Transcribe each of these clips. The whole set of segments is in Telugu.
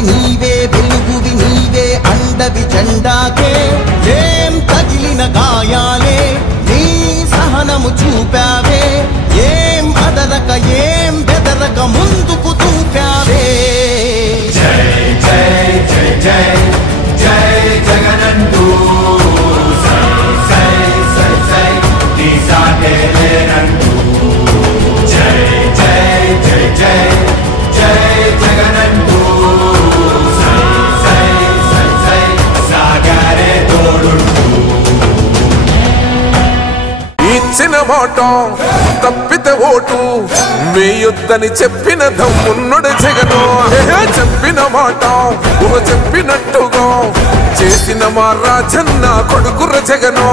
నీడవి నీవే వెలుగువి నీవే అండవి జెండాకే ఏం తగిలిన గాయాలే నీ సహనము చూపావే ఏం అదరక ఏం బెదరక ముందుకు చూపావే జై జై జై జై జై జగనంటూ సై సై సై సై నీ సాటే లేనంటూ జై జై జై జై జై జగనంటూ సై సై సై సై సాగరే తోడుంటూ ఇచ్చిన మాట తప్పితే ఓటు వేయొద్దని చెప్పిన దమ్మున్నడు జగను చెప్పిన మాట చెప్పినట్టుగా చేసిన మా రాజన్న కొడుకుర జగను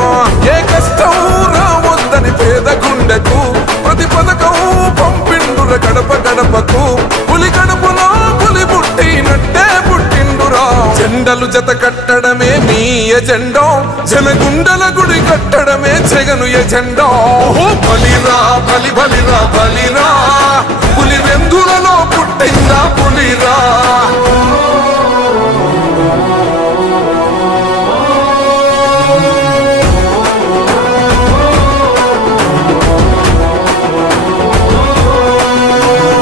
ఏ కష్టం రావద్దని పేద గుండెకు ప్రతి పథకం పంపిండుర గడప గడపకు పులి గడపలో పులి పుట్టినట్టే పుట్టిండురా జెండలు జత కట్టడమే మీ ఎజెండా జనగుండల గుడి కట్టడమే జగను ఎజెండా బలిరా బలి బలిరా బలిరా పులి వెందులలో పుట్టిందా పులిరా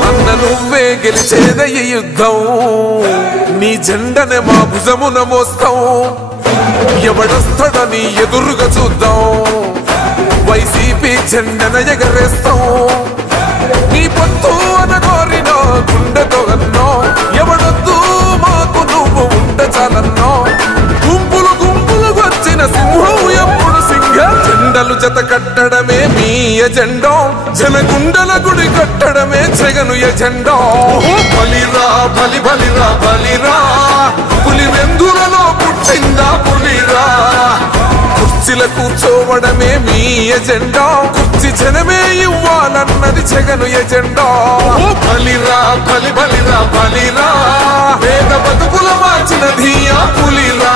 అన్న నువ్వే గెలిచేద ఈ యుద్ధం నీ జెండనే మా భుజమున మోస్తాం ఎవడొస్తాడని ఎదురుగా చూద్దాం వైసీపీ జెండన ఎగరేస్తాం నీ పొత్తు అనగోరిన గుండెతో అన్నో ఎవడొద్దు మాకు నువ్వు ఉండ చాలన్నో గుంపులు గుంపులు వచ్చిన సింహం ఎప్పుడు సింహ జెండలు జత కట్టడమే మీ ఎజెండా జనగుండల గుడి కట్టడమే జగను ఎజెండా బలిరా బలి బలిరా బలిరా పులి వెందులలో పుట్టిందా పులిరా కుర్చీల కూర్చోవడమే మీ ఎజెండా కుర్చీ జనమే ఇవ్వాలన్నది జగను ఎజెండా బలిరా బలి బలిరా బలిరా పేద బతుకుల మార్చినది ఆ పులిరా